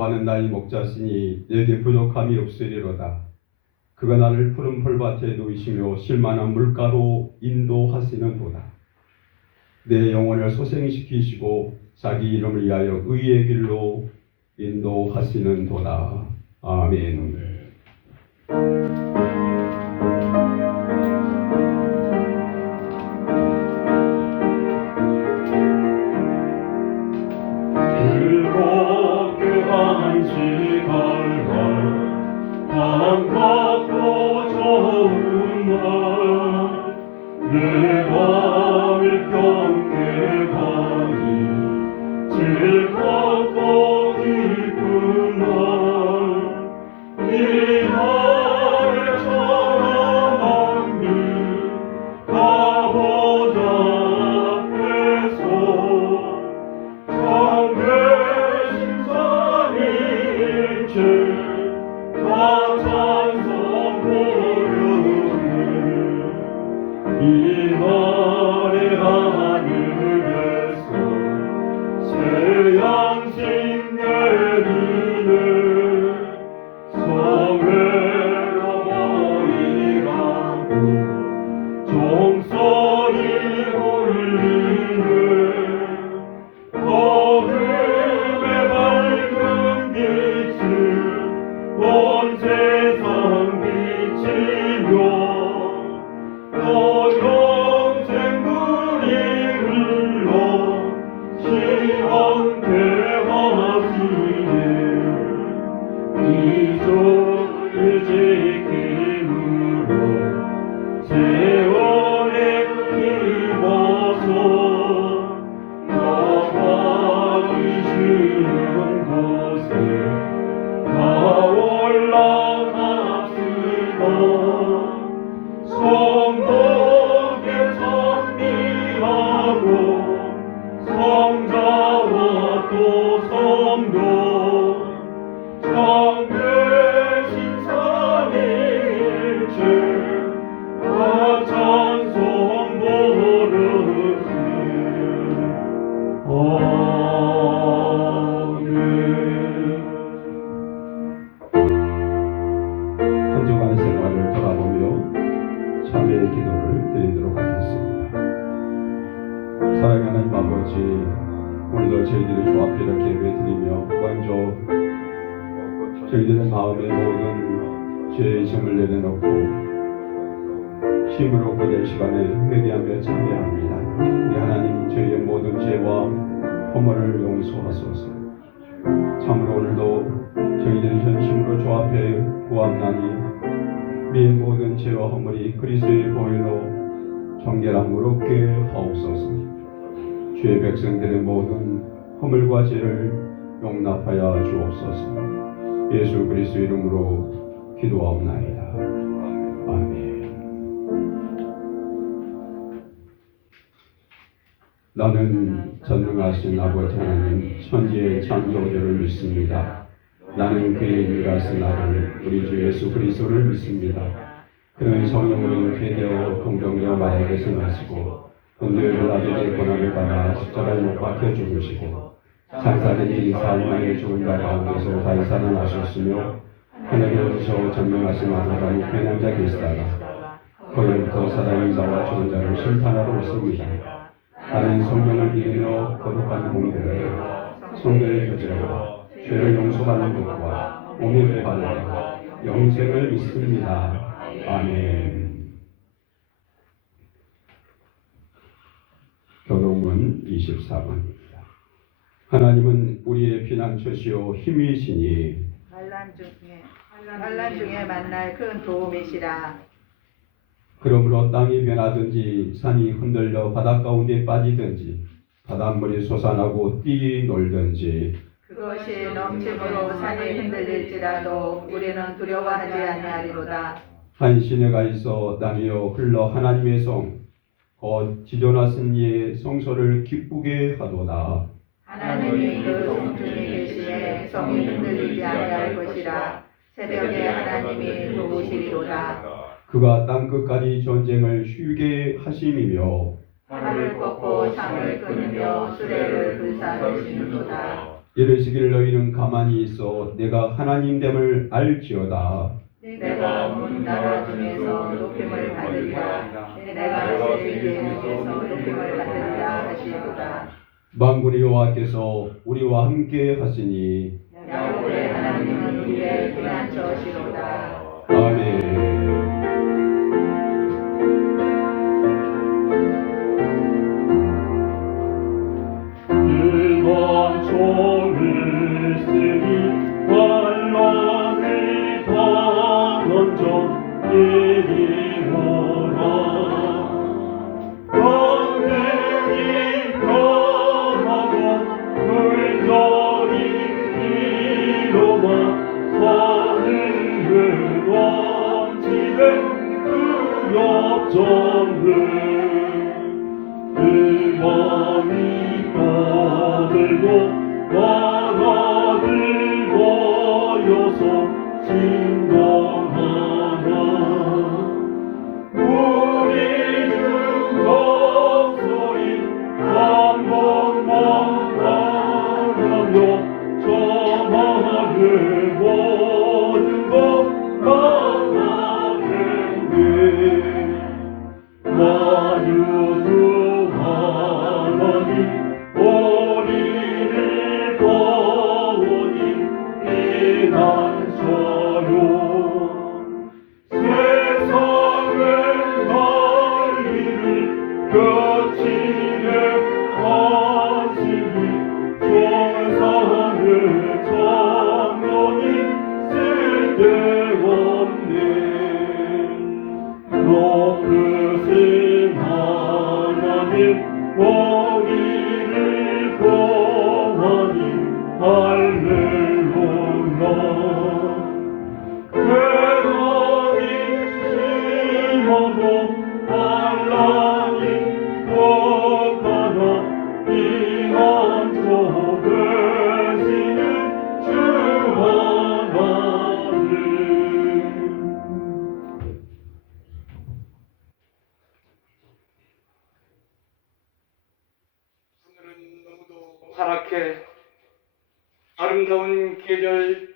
여호와는 나의 목자시니 내게 부족함이 없으리로다. 그가 나를 푸른 풀밭에 누이시며 쉴만한 물가로 인도하시는도다. 내 영혼을 소생시키시고 자기 이름을 위하여 의의 길로 인도하시는도다. 아멘. 오늘도 저희들의 주 앞에 이렇게 예배드리며 먼저 저희들의 마음에 모든 죄의 짐을 내려놓고 힘을 얻게 될 시간에 회개하며 참여합니다. 우리 하나님, 저희의 모든 죄와 허물을 용서하소서. 참으로 오늘도 저희들이 전심으로 주 앞에 구함나니 우리의 모든 죄와 허물이 그리스도의 보혈로 정결함으로 얻게 하옵소서. 주의 백성들의 모든 허물과 죄를 용납하여 주옵소서. 예수 그리스도 이름으로 기도하옵나이다. 아멘. 나는 전능하신 아버지 하나님 천지의 창조주를 믿습니다. 나는 그의 일하신 나를 우리 주 예수 그리스도를 믿습니다. 그는 성령으로 잉태되어 공동되어 마리아에게 나시고 은혜를 아들의 고난을 받아 십자가에 못 박혀 죽으시고 장사된 지 4만에 죽은 자 가운데서 다시 살아나셨으며 하늘에 오르셔 전능하신 아버지 변함자 계시다가 거기부터 살아있는 자와 죽은 자를 심판하러 오십니다. 나는 성령을 믿으며 거룩한 공부를 성령의 교제와 죄를 용서받는 것과 몸의 부활과 영생을 믿습니다. 아멘. 교동문 24번입니다. 하나님은 우리의 피난처시요 힘이시니 환난 중에 만날 큰 도움이시라. 그러므로 땅이 변하든지 산이 흔들려 바닷 가운데 빠지든지 바닷물이 솟아나고 띠 놀든지 그것이 넘침으로 산이 흔들릴지라도 우리는 두려워하지 아니하리로다. 한 시내가 있어 남이여 흘러 하나님의 성 곧 지존하신 이의 성소를 기쁘게 하도다. 하나님이 그 성중에 계시에 성이 흔들리지 아니할 것이라. 새벽에 하나님이 도우시리로다. 그가 땅끝까지 전쟁을 쉬게 하심이며 하늘을 꺾고 창을 끊으며 수레를 불사르시는도다. 이르시길 너희는 가만히 있어 내가 하나님됨을 알지어다. 내가 온 나라 중에서 높임을 받으리라. 내가 세계에서 높임을 받으리라 하시도다. 만군의 여호와께서 우리와 함께 하시니 야곱의 하나님은 우리의 피난처시로다. 아멘. 뜨거운 종을 쓰니 환란을 다 던져 이리오라. 강들이 변하고 물결이 일어나 산을 넘치는 그 역전을 음악이 떠들고 나라들 모여서 진동하라. 우리 주 목소리 한 번만 말하며 저 마을 모든 것 망하겠네. 만유주 하나님 우리를 도우니 피난처요. 세상의 난리를 끝이게 하시니 세상을 참으니 쓸데없네. 높으신 하나님 우리를 구하니 할렐루야. 괴로움이 심하고 환란이 혹하나 피난처 되시는 주 하나님. 하늘은 너무도 파랗게 아름다운 계절,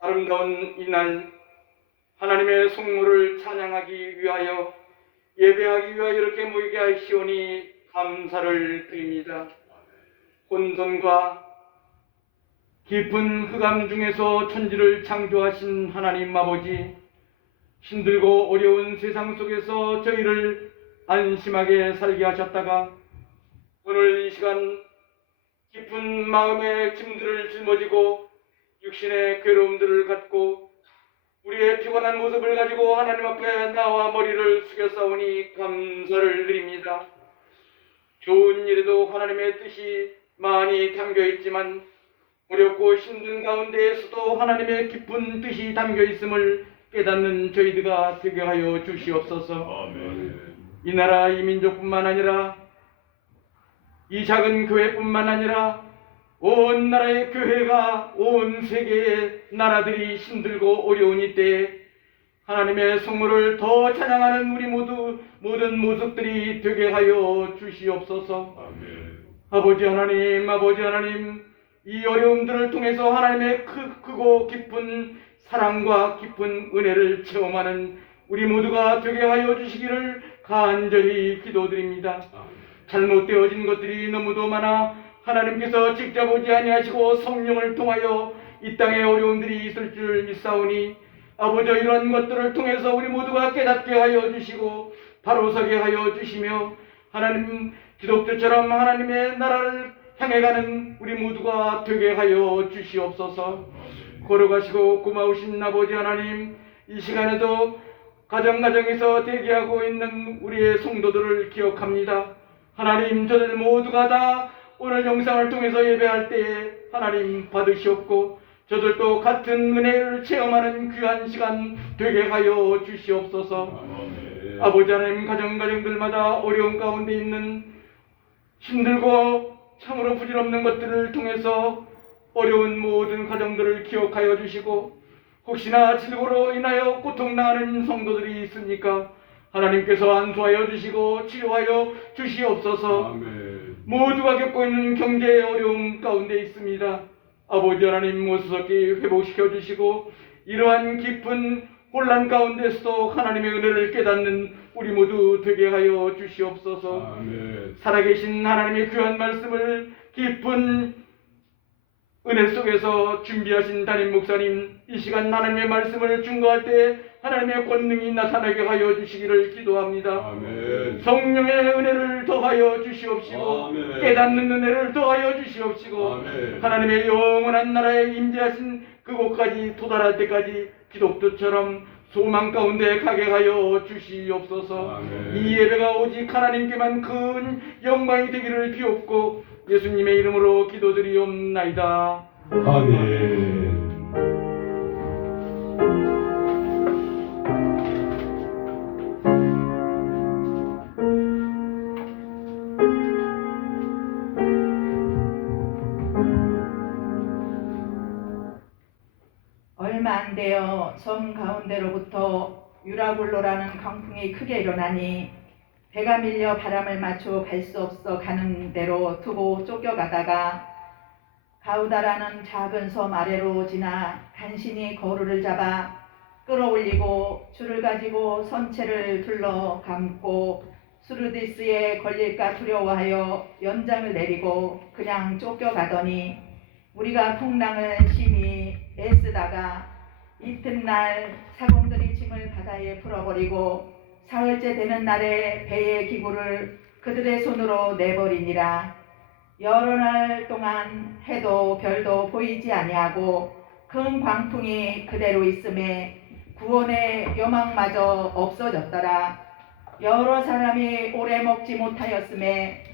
아름다운 이날 하나님의 성물을 찬양하기 위하여 예배하기 위하여 이렇게 모이게 하시오니 감사를 드립니다. 혼돈과 깊은 흑암 중에서 천지를 창조하신 하나님 아버지, 힘들고 어려운 세상 속에서 저희를 안심하게 살게 하셨다가 오늘 이 시간 깊은 마음의 짐들을 짊어지고 육신의 괴로움들을 갖고 우리의 피곤한 모습을 가지고 하나님 앞에 나와 머리를 숙여싸우니 감사를 드립니다. 좋은 일에도 하나님의 뜻이 많이 담겨 있지만 어렵고 힘든 가운데에서도 하나님의 깊은 뜻이 담겨 있음을 깨닫는 저희들가 되게 하여 주시옵소서. 이 나라 이 민족뿐만 아니라 이 작은 교회뿐만 아니라 온 나라의 교회가 온 세계의 나라들이 힘들고 어려운 이때에 하나님의 성물을 더 찬양하는 우리 모든 모습들이 되게 하여 주시옵소서. 아버지 하나님, 이 어려움들을 통해서 하나님의 크고 깊은 사랑과 깊은 은혜를 체험하는 우리 모두가 되게 하여 주시기를 간절히 기도드립니다. 잘못되어진 것들이 너무도 많아 하나님께서 직접 오지 아니하시고 성령을 통하여 이 땅에 어려움들이 있을 줄 믿사오니 아버지 이런 것들을 통해서 우리 모두가 깨닫게 하여 주시고 바로 서게 하여 주시며 하나님 기독교처럼 하나님의 나라를 향해 가는 우리 모두가 되게 하여 주시옵소서. 걸어가시고 고마우신 아버지 하나님, 이 시간에도 가정에서 대기하고 있는 우리의 성도들을 기억합니다. 하나님, 저들 모두가 다 오늘 영상을 통해서 예배할 때에 하나님 받으시옵고 저들도 같은 은혜를 체험하는 귀한 시간 되게 하여 주시옵소서. 아버지 하나님, 가정들마다 어려운 가운데 있는 힘들고 참으로 부질없는 것들을 통해서 어려운 모든 가정들을 기억하여 주시고 혹시나 질고로 인하여 고통당하는 성도들이 있습니까? 하나님께서 안수하여 주시고 치료하여 주시옵소서. 모두가 겪고 있는 경제의 어려움 가운데 있습니다. 아버지 하나님, 모수석기 회복시켜 주시고 이러한 깊은 혼란 가운데서도 하나님의 은혜를 깨닫는 우리 모두 되게 하여 주시옵소서. 살아계신 하나님의 귀한 말씀을 깊은 은혜 속에서 준비하신 담임 목사님, 이 시간 하나님의 말씀을 증거할 때 하나님의 권능이 나타나게 하여 주시기를 기도합니다. 성령의 은혜를 더하여 주시옵시고 깨닫는 은혜를 더하여 주시옵시고 하나님의 영원한 나라에 임재하신 그곳까지 도달할 때까지 기독교처럼 소망 가운데 가게 하여 주시옵소서. 이 예배가 오직 하나님께만 큰 영광이 되기를 비옵고 예수님의 이름으로 기도드리옵나이다. 아멘. 얼마 안 되어 섬 가운데로부터 유라굴로라는 강풍이 크게 일어나니 배가 밀려 바람을 맞춰 갈 수 없어 가는 대로 두고 쫓겨가다가 가우다라는 작은 섬 아래로 지나 간신히 거루를 잡아 끌어올리고 줄을 가지고 선체를 둘러 감고 수르디스에 걸릴까 두려워하여 연장을 내리고 그냥 쫓겨가더니 우리가 풍랑을 심히 애쓰다가 이튿날 사공들이 짐을 바다에 풀어버리고 사흘째 되는 날에 배의 기구를 그들의 손으로 내버리니라. 여러 날 동안 해도 별도 보이지 아니하고 큰 광풍이 그대로 있음에 구원의 여망마저 없어졌더라. 여러 사람이 오래 먹지 못하였음에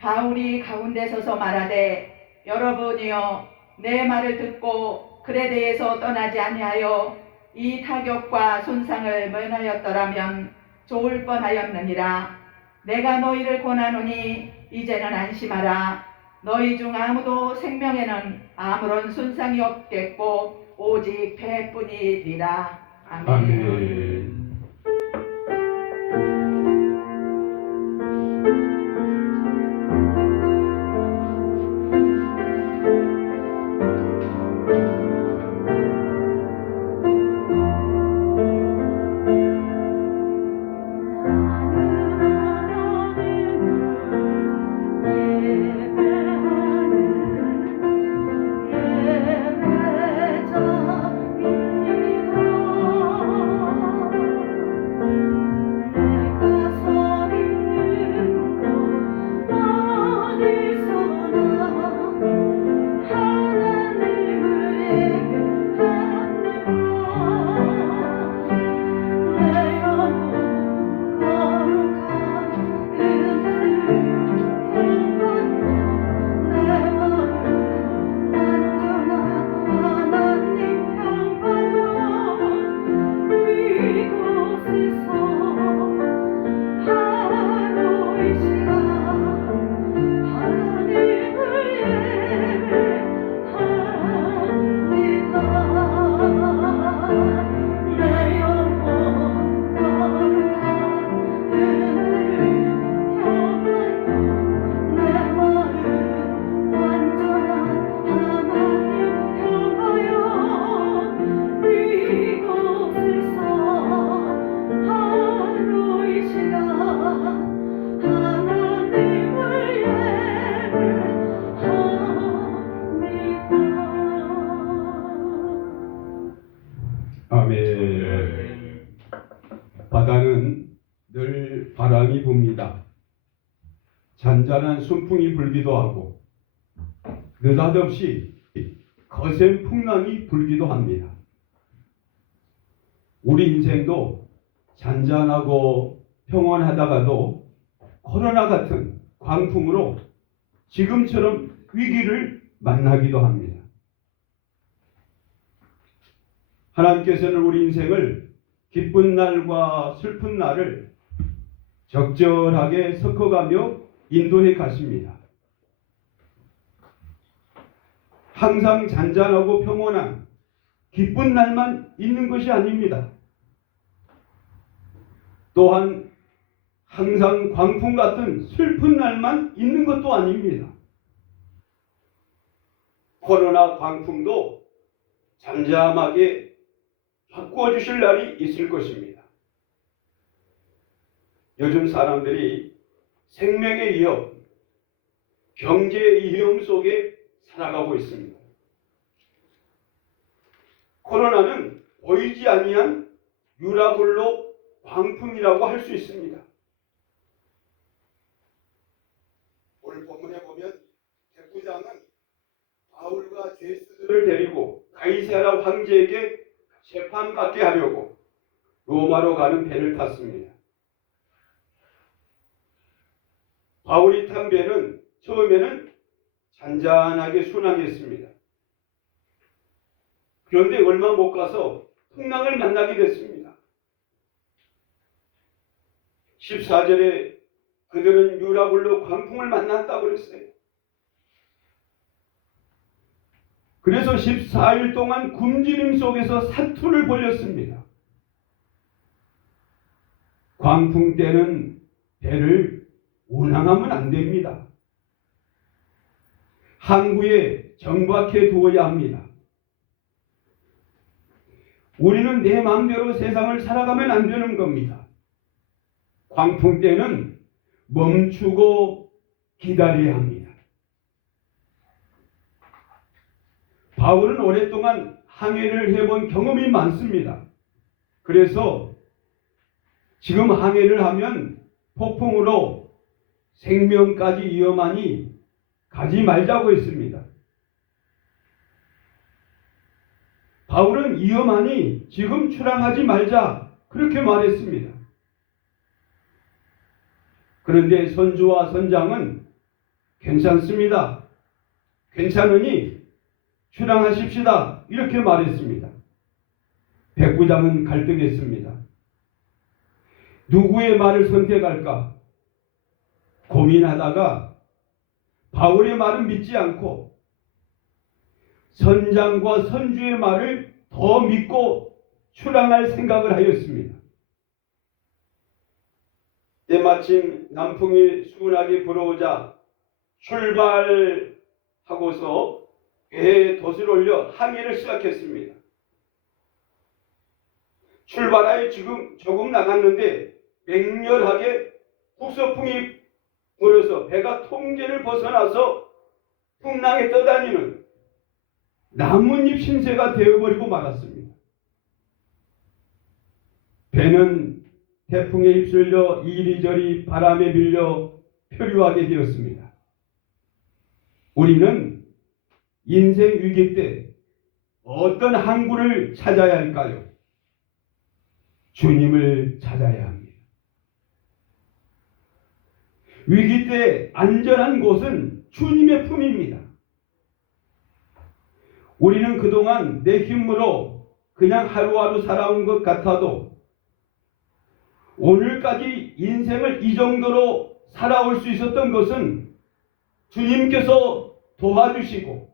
바울이 가운데 서서 말하되 여러분이여 내 말을 듣고 글에 대해서 떠나지 아니하여 이 타격과 손상을 면하였더라면 좋을 뻔하였느니라. 내가 너희를 권하노니 이제는 안심하라. 너희 중 아무도 생명에는 아무런 손상이 없겠고 오직 배뿐이니라. 아멘. 아멘. 아멘. 바다는 늘 바람이 붑니다. 잔잔한 순풍이 불기도 하고 느닷없이 거센 풍랑이 불기도 합니다. 우리 인생도 잔잔하고 평온하다가도 코로나 같은 광풍으로 지금처럼 위기를 만나기도 합니다. 하나님께서는 우리 인생을 기쁜 날과 슬픈 날을 적절하게 섞어가며 인도해 가십니다. 항상 잔잔하고 평온한 기쁜 날만 있는 것이 아닙니다. 또한 항상 광풍 같은 슬픈 날만 있는 것도 아닙니다. 코로나 광풍도 잠잠하게 바꾸어 주실 날이 있을 것입니다. 요즘 사람들이 생명의 위협, 경제의 위험 속에 살아가고 있습니다. 코로나는 보이지 아니한 유라굴로 광풍이라고 할 수 있습니다. 오늘 본문에 보면 백부장은 바울과 제스들을 데리고 가이사랴 황제에게 재판받게 하려고 로마로 가는 배를 탔습니다. 바울이 탄 배는 처음에는 잔잔하게 순항했습니다. 그런데 얼마 못 가서 풍랑을 만나게 됐습니다. 14절에 그들은 유라굴로 광풍을 만났다고 그랬어요. 그래서 14일 동안 굶주림 속에서 사투를 벌였습니다. 광풍 때는 배를 운항하면 안 됩니다. 항구에 정박해 두어야 합니다. 우리는 내 마음대로 세상을 살아가면 안 되는 겁니다. 광풍 때는 멈추고 기다려야 합니다. 바울은 오랫동안 항해를 해본 경험이 많습니다. 그래서 지금 항해를 하면 폭풍으로 생명까지 위험하니 가지 말자고 했습니다. 바울은 위험하니 지금 출항하지 말자 그렇게 말했습니다. 그런데 선주와 선장은 괜찮습니다. 괜찮으니 출항하십시다 이렇게 말했습니다. 백부장은 갈등했습니다. 누구의 말을 선택할까 고민하다가 바울의 말은 믿지 않고 선장과 선주의 말을 더 믿고 출항할 생각을 하였습니다. 때마침 남풍이 순하게 불어오자 출발하고서 배에 돛을 올려 항해를 시작했습니다. 출발하여 지금 조금 나갔는데 맹렬하게 북서풍이 불어서 배가 통제를 벗어나서 풍랑에 떠다니는 나뭇잎 신세가 되어버리고 말았습니다. 배는 태풍에 휩쓸려 이리저리 바람에 밀려 표류하게 되었습니다. 우리는 인생 위기 때 어떤 항구를 찾아야 할까요? 주님을 찾아야 합니다. 위기 때 안전한 곳은 주님의 품입니다. 우리는 그동안 내 힘으로 그냥 하루하루 살아온 것 같아도 오늘까지 인생을 이 정도로 살아올 수 있었던 것은 주님께서 도와주시고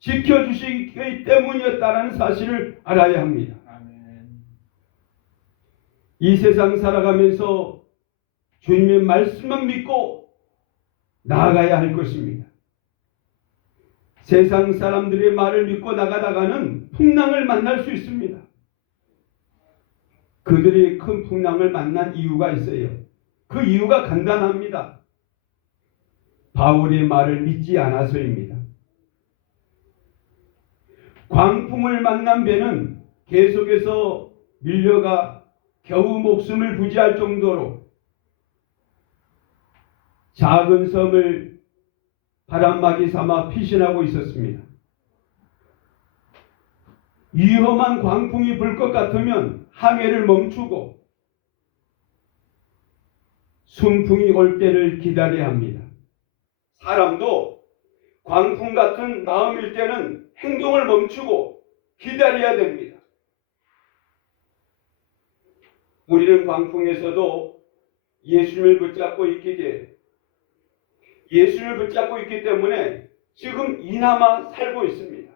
지켜주시기 때문이었다는 사실을 알아야 합니다. 이 세상 살아가면서 주님의 말씀만 믿고 나아가야 할 것입니다. 세상 사람들의 말을 믿고 나가다가는 풍랑을 만날 수 있습니다. 그들이 큰 풍랑을 만난 이유가 있어요. 그 이유가 간단합니다. 바울의 말을 믿지 않아서입니다. 광풍을 만난 배는 계속해서 밀려가 겨우 목숨을 부지할 정도로 작은 섬을 바람막이 삼아 피신하고 있었습니다. 위험한 광풍이 불 것 같으면 항해를 멈추고 순풍이 올 때를 기다려야 합니다. 사람도 광풍 같은 마음일 때는 행동을 멈추고 기다려야 됩니다. 우리는 광풍에서도 예수님을 붙잡고 있기 때문에 지금 이나마 살고 있습니다.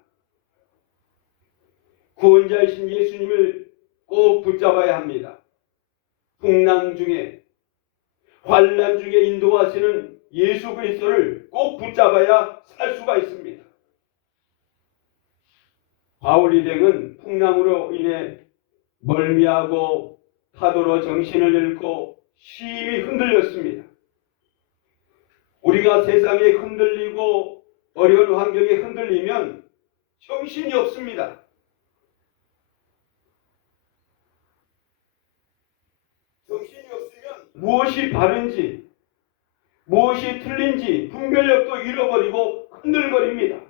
구원자이신 예수님을 꼭 붙잡아야 합니다. 풍랑 중에, 환난 중에 인도하시는 예수 그리스도를 꼭 붙잡아야 살 수가 있습니다. 바울 일행은 풍랑으로 인해 멀미하고 파도로 정신을 잃고 심히 흔들렸습니다. 우리가 세상에 흔들리고 어려운 환경에 흔들리면 정신이 없습니다. 정신이 없으면 무엇이 바른지 무엇이 틀린지 분별력도 잃어버리고 흔들거립니다.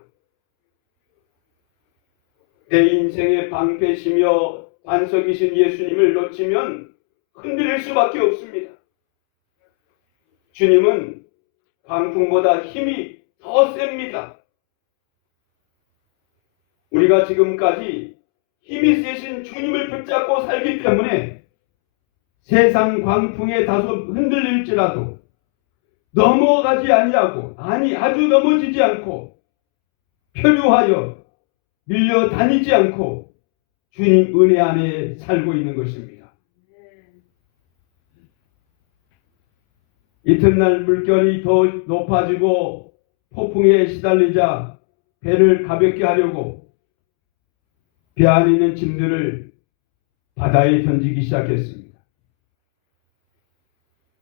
내 인생의 방패시며 반석이신 예수님을 놓치면 흔들릴 수밖에 없습니다. 주님은 광풍보다 힘이 더 셉니다. 우리가 지금까지 힘이 세신 주님을 붙잡고 살기 때문에 세상 광풍에 다소 흔들릴지라도 넘어가지 아니하고 아주 넘어지지 않고 표류하여 밀려다니지 않고 주님 은혜 안에 살고 있는 것입니다. 이튿날 물결이 더 높아지고 폭풍에 시달리자 배를 가볍게 하려고 배 안에 있는 짐들을 바다에 던지기 시작했습니다.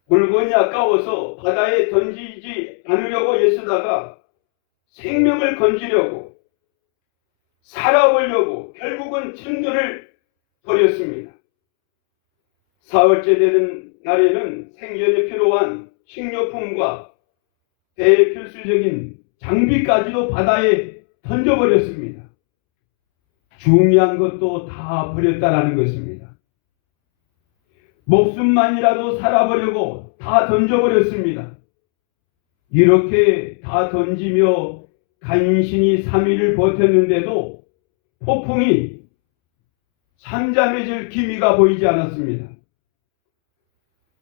물건이 아까워서 바다에 던지지 않으려고 애쓰다가 생명을 건지려고 살아보려고 결국은 짐들을 버렸습니다. 사흘째 되는 날에는 생존에 필요한 식료품과 대필수적인 장비까지도 바다에 던져버렸습니다. 중요한 것도 다 버렸다라는 것입니다. 목숨만이라도 살아보려고 다 던져버렸습니다. 이렇게 다 던지며 간신히 3일을 버텼는데도 폭풍이 잠잠해질 기미가 보이지 않았습니다.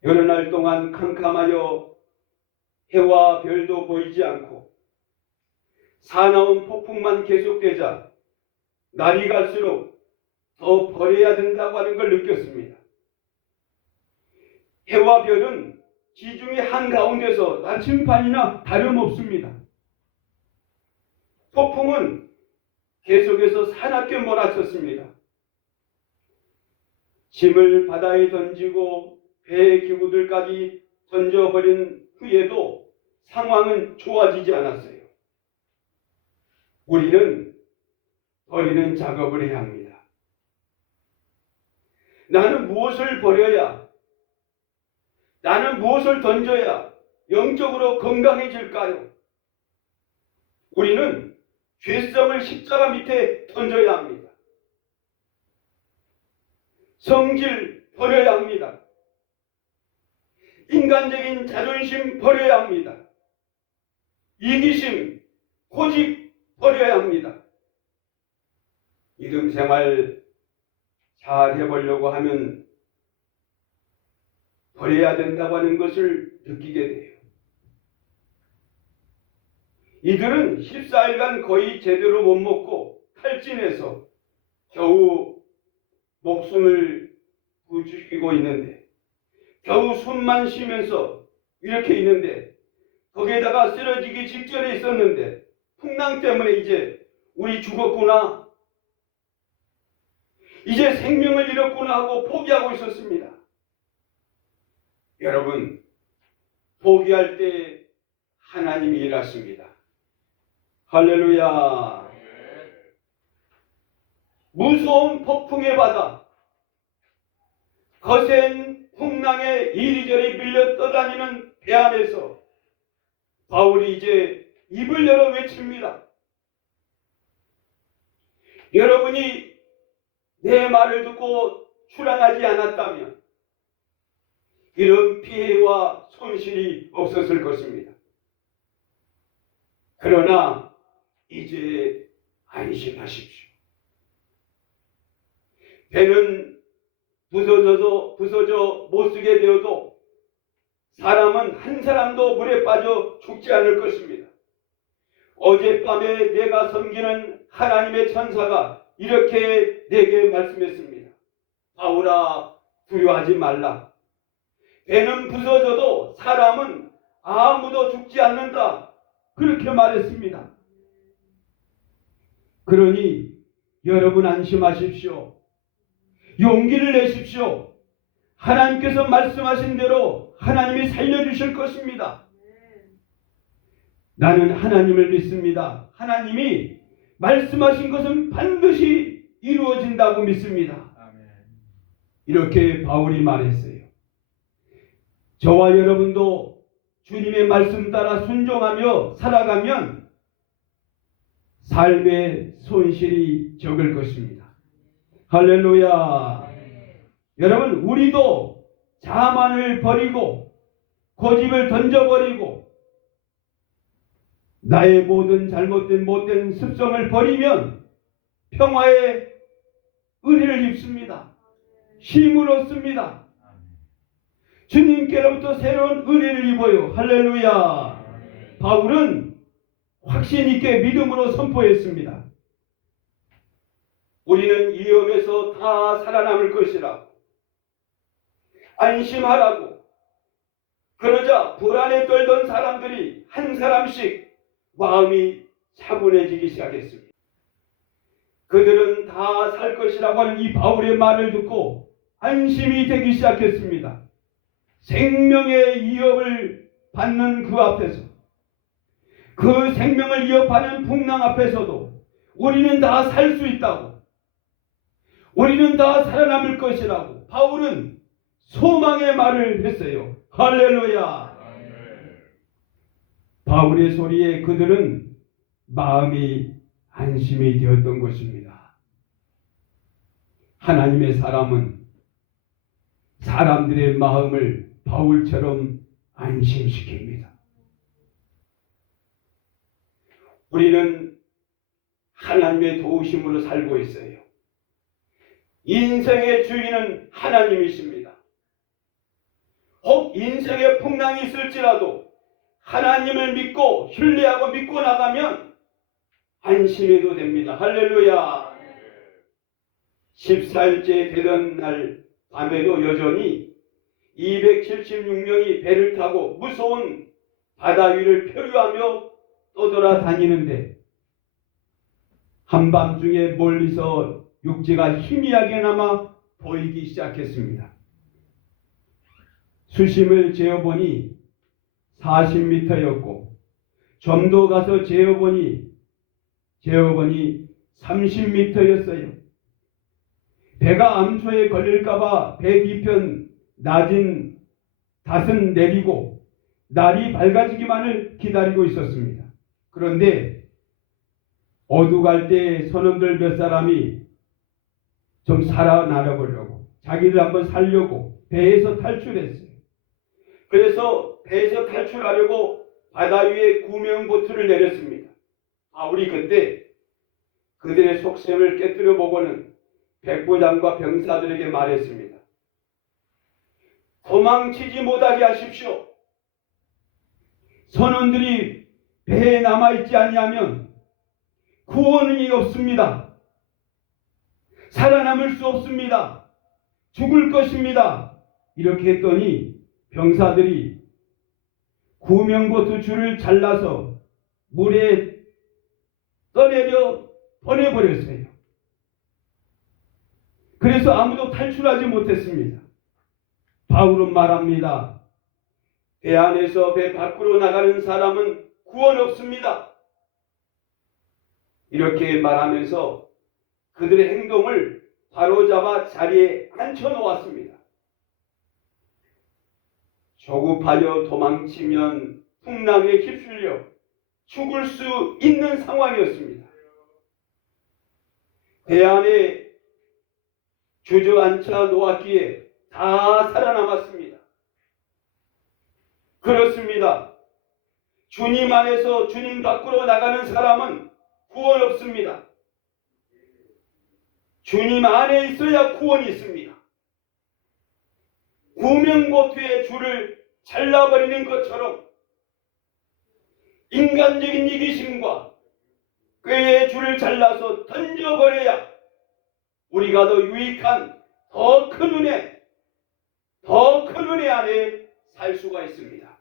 여러 날 동안 캄캄하여 해와 별도 보이지 않고 사나운 폭풍만 계속되자 날이 갈수록 더 버려야 된다고 하는 걸 느꼈습니다. 해와 별은 지중해 한가운데서 나침반이나 다름없습니다. 폭풍은 계속해서 사납게 몰아쳤습니다. 짐을 바다에 던지고 배의 기구들까지 던져버린 후에도 상황은 좋아지지 않았어요. 우리는 버리는 작업을 해야 합니다. 나는 무엇을 버려야, 나는 무엇을 던져야 영적으로 건강해질까요? 우리는 죄성을 십자가 밑에 던져야 합니다. 성질 버려야 합니다. 인간적인 자존심 버려야 합니다. 이기심, 고집 버려야 합니다. 믿음 생활 잘 해보려고 하면 버려야 된다고 하는 것을 느끼게 돼요. 이들은 14일간 거의 제대로 못 먹고 탈진해서 겨우 목숨을 부추기고 있는데, 겨우 숨만 쉬면서 이렇게 있는데, 거기에다가 쓰러지기 직전에 있었는데 풍랑 때문에 이제 우리 죽었구나, 이제 생명을 잃었구나 하고 포기하고 있었습니다. 여러분, 포기할 때 하나님이 일하십니다. 할렐루야. 무서운 폭풍의 바다, 거센 풍랑에 이리저리 밀려 떠다니는 배 안에서 바울이 이제 입을 열어 외칩니다. 여러분이 내 말을 듣고 출항하지 않았다면 이런 피해와 손실이 없었을 것입니다. 그러나 이제 안심하십시오. 배는 부서져 못쓰게 되어도 사람은 한 사람도 물에 빠져 죽지 않을 것입니다. 어젯밤에 내가 섬기는 하나님의 천사가 이렇게 내게 말씀했습니다. 바울아, 두려워하지 말라. 배는 부서져도 사람은 아무도 죽지 않는다. 그렇게 말했습니다. 그러니 여러분 안심하십시오. 용기를 내십시오. 하나님께서 말씀하신 대로 하나님이 살려주실 것입니다. 나는 하나님을 믿습니다. 하나님이 말씀하신 것은 반드시 이루어진다고 믿습니다. 이렇게 바울이 말했어요. 저와 여러분도 주님의 말씀 따라 순종하며 살아가면 삶의 손실이 적을 것입니다. 할렐루야. 여러분, 우리도 자만을 버리고 고집을 던져버리고 나의 모든 잘못된 못된 습성을 버리면 평화의 은혜를 입습니다. 힘을 얻습니다. 주님께로부터 새로운 은혜를 입어요. 할렐루야. 바울은 확신 있게 믿음으로 선포했습니다. 우리는 위험에서 다 살아남을 것이라고, 안심하라고. 그러자 불안에 떨던 사람들이 한 사람씩 마음이 차분해지기 시작했습니다. 그들은 다 살 것이라고 하는 이 바울의 말을 듣고 안심이 되기 시작했습니다. 생명의 위협을 받는 그 앞에서, 그 생명을 위협하는 풍랑 앞에서도 우리는 다 살 수 있다고, 우리는 다 살아남을 것이라고 바울은 소망의 말을 했어요. 할렐루야. 바울의 소리에 그들은 마음이 안심이 되었던 것입니다. 하나님의 사람은 사람들의 마음을 바울처럼 안심시킵니다. 우리는 하나님의 도우심으로 살고 있어요. 인생의 주인은 하나님이십니다. 혹 인생의 풍랑이 있을지라도 하나님을 믿고 신뢰하고 믿고 나가면 안심해도 됩니다. 할렐루야. 14일째 되던 날 밤에도 여전히 276명이 배를 타고 무서운 바다 위를 표류하며 떠돌아다니는데 한밤중에 멀리서 육지가 희미하게나마 보이기 시작했습니다. 수심을 재어보니 40m였고 좀 더 가서 재어보니 30m였어요. 배가 암초에 걸릴까봐 배 뒤편 낮은 닷은 내리고 날이 밝아지기만을 기다리고 있었습니다. 그런데 어둑할 때 선원들 몇 사람이 좀 살아나려보려고, 자기들 한번 살려고 배에서 탈출했어요. 그래서 배에서 탈출하려고 바다 위에 구명보트를 내렸습니다. 바울이 그때 그들의 속셈을 깨뜨려 보고는 백부장과 병사들에게 말했습니다. 도망치지 못하게 하십시오. 선원들이 배에 남아있지 아니하면 구원이 없습니다. 살아남을 수 없습니다. 죽을 것입니다. 이렇게 했더니 병사들이 구명보트 줄을 잘라서 물에 떠내려 보내버렸어요. 그래서 아무도 탈출하지 못했습니다. 바울은 말합니다. 배 안에서 배 밖으로 나가는 사람은 구원 없습니다. 이렇게 말하면서 그들의 행동을 바로잡아 자리에 앉혀놓았습니다. 조급하여 도망치면 풍랑에 휩쓸려 죽을 수 있는 상황이었습니다. 배 안에 주저앉혀 놓았기에 다 살아남았습니다. 그렇습니다. 주님 안에서 주님 밖으로 나가는 사람은 구원 없습니다. 주님 안에 있어야 구원이 있습니다. 구명보트의 줄을 잘라버리는 것처럼 인간적인 이기심과 꾀의 줄을 잘라서 던져버려야 우리가 더 유익한 더 큰 은혜 안에 살 수가 있습니다.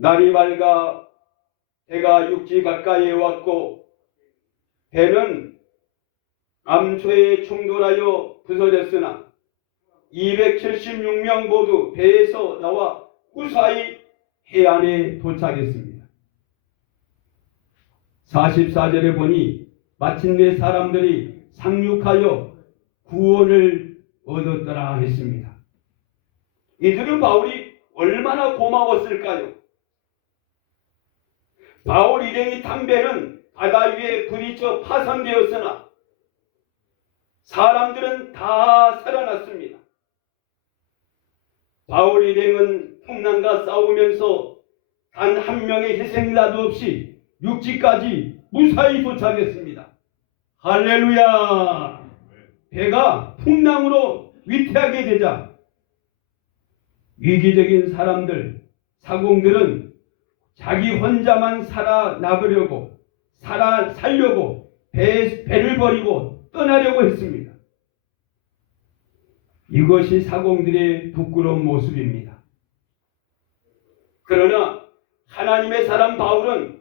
날이 밝아 해가 육지 가까이에 왔고 배는 암초에 충돌하여 부서졌으나 276명 모두 배에서 나와 무사히 해안에 도착했습니다. 44절에 보니 마침내 사람들이 상륙하여 구원을 얻었더라 했습니다. 이들은 바울이 얼마나 고마웠을까요? 바울 일행이 탄 배는 바다 위에 부딪혀 파손되었으나 사람들은 다 살아났습니다. 바울 일행은 풍랑과 싸우면서 단 한 명의 희생자도 없이 육지까지 무사히 도착했습니다. 할렐루야! 배가 풍랑으로 위태하게 되자 위기적인 사람들, 사공들은 자기 혼자만 살려고 배를 버리고 떠나려고 했습니다. 이것이 사공들의 부끄러운 모습입니다. 그러나 하나님의 사람 바울은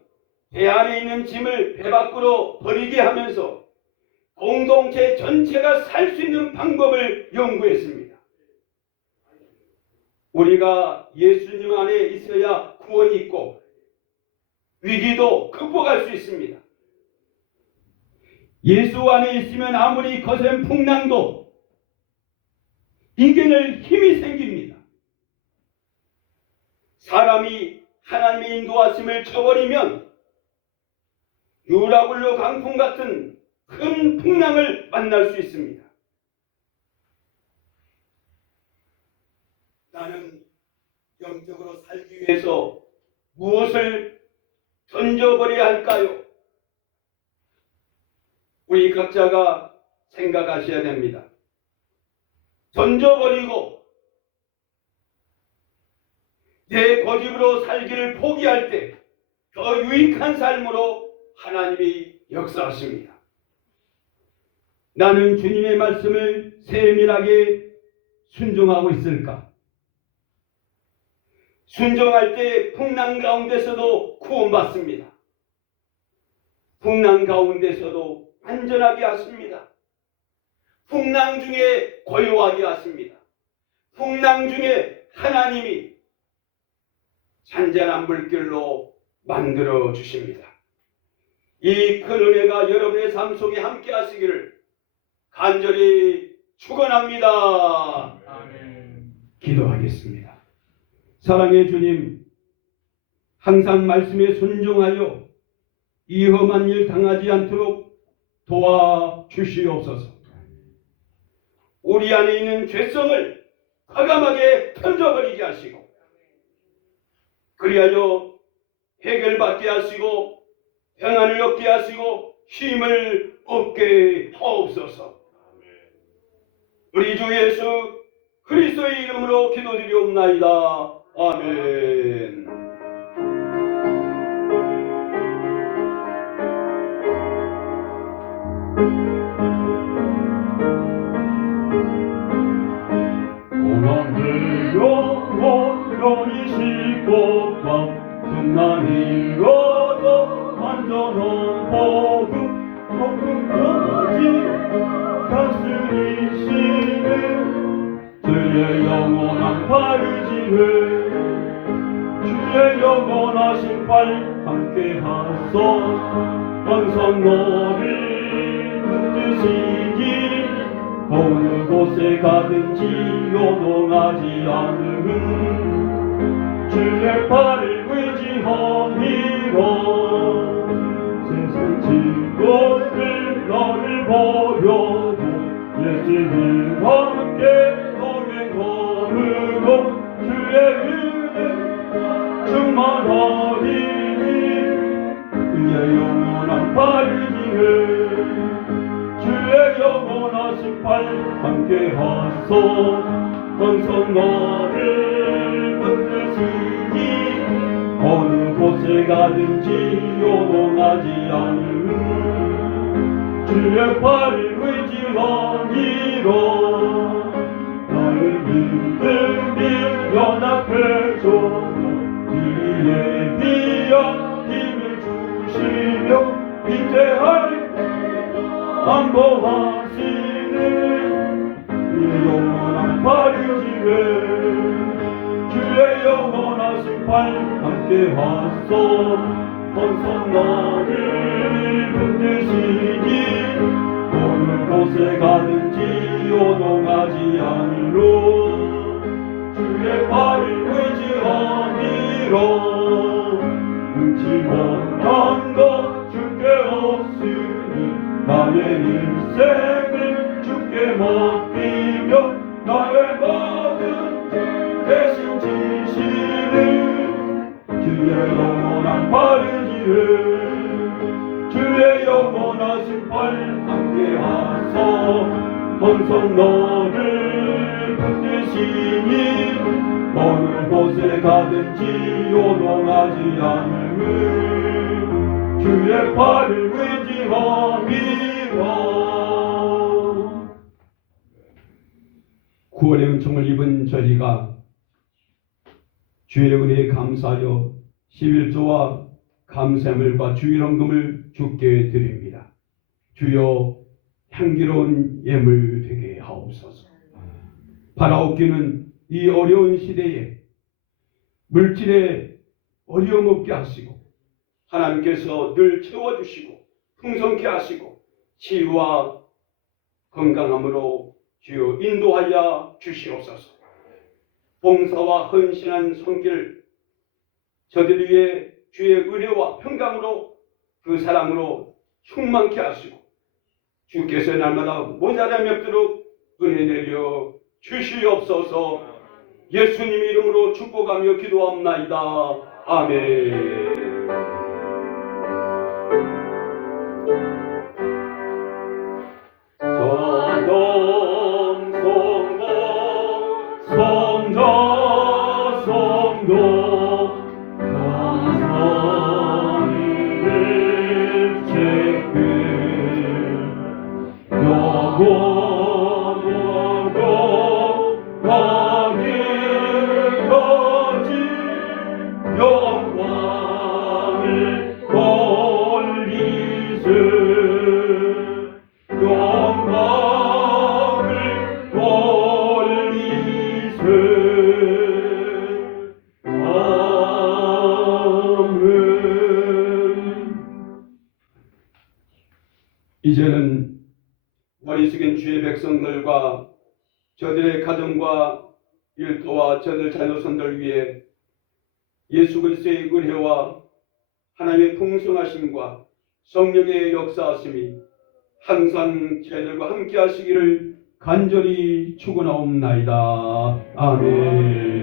배 안에 있는 짐을 배 밖으로 버리게 하면서 공동체 전체가 살 수 있는 방법을 연구했습니다. 우리가 예수님 안에 있어야 구원이 있고 위기도 극복할 수 있습니다. 예수 안에 있으면 아무리 거센 풍랑도 이겨낼 힘이 생깁니다. 사람이 하나님의 인도하심을 저버리면 유라굴로 강풍 같은 큰 풍랑을 만날 수 있습니다. 나는 영적으로 살기 위해서 무엇을 던져버려야 할까요? 우리 각자가 생각하셔야 됩니다. 던져버리고 내 고집으로 살기를 포기할 때 더 유익한 삶으로 하나님이 역사하십니다. 나는 주님의 말씀을 세밀하게 순종하고 있을까? 순종할 때 풍랑 가운데서도 구원받습니다. 풍랑 가운데서도 안전하게 하십니다. 풍랑 중에 고요하게 하십니다. 풍랑 중에 하나님이 잔잔한 물결로 만들어 주십니다. 이 큰 은혜가 여러분의 삶 속에 함께 하시기를 간절히 축원합니다. 아멘. 기도하겠습니다. 사랑의 주님, 항상 말씀에 순종하여 이 험한 일 당하지 않도록 도와주시옵소서. 우리 안에 있는 죄성을 과감하게 던져버리게 하시고 그리하여 해결받게 하시고 평안을 얻게 하시고 힘을 얻게 하옵소서. 우리 주 예수 그리스도의 이름으로 기도드리옵나이다. 아멘. 온전히 싣고 풍랑이로도 안전한 복음 복음까지 다스리시는 주의 영원한 발지를 주의 영원하신 발 함께 하소 항상 너를 붙드시기 어느 곳에 가든지 요동하지 않으면 주의 발을 의지하미로 세상 친구들 너를 버려도 예수님 함께 너의 걸으고 주의 은혜 충만 영원하신 팔 함께 하소 항상 너를 붙드시니 어느 곳에 가든지 요동하지 않음 주의 팔을 의지하니로 나의 믿음이 연합해서 이에 비한 힘을 주시며 인재할 안보하시는 영원한 팔이시네 주의 영원하신 팔 함께 하소 항상 나를 붙드시니 어느 곳에 가든지 요동하지 않으로 주의 팔을 의지하니로 능치 못한 것 주께 없으니 나의 인생을 주께 맡기며 나의 모든 대신 지시는 주의 영원한 팔이지에 주의 영원하신 팔 함께 하소 항상 너를 붙드시니 어느 곳에 가든지 요동하지 않음을 주의 팔을 의지함이라. 구원의 은총을 입은 저희가 주의 은혜에 감사하여 11조와 감사물과 주일헌금을 주께 드립니다. 주여 향기로운 예물 되게 하옵소서. 바라옵기는 이 어려운 시대에 물질에 어려움 없게 하시고 하나님께서 늘 채워주시고 풍성케 하시고 치유와 건강함으로 주여 인도하여 주시옵소서. 봉사와 헌신한 손길 저들 위해 주의 의뢰와 평강으로 그 사랑으로 충만케 하시고 주께서 날마다 모자람이 없도록 은혜 내려 주시옵소서. 예수님 이름으로 축복하며 기도합나이다. 아멘. 이제는 머리 숙인 주의 백성들과 저들의 가정과 일터와 저들 자녀손들 위해 예수 그리스도의 은혜와 하나님의 풍성하심과 성령의 역사하심이 항상 저희들과 함께 하시기를 간절히 축원하옵나이다. 아멘.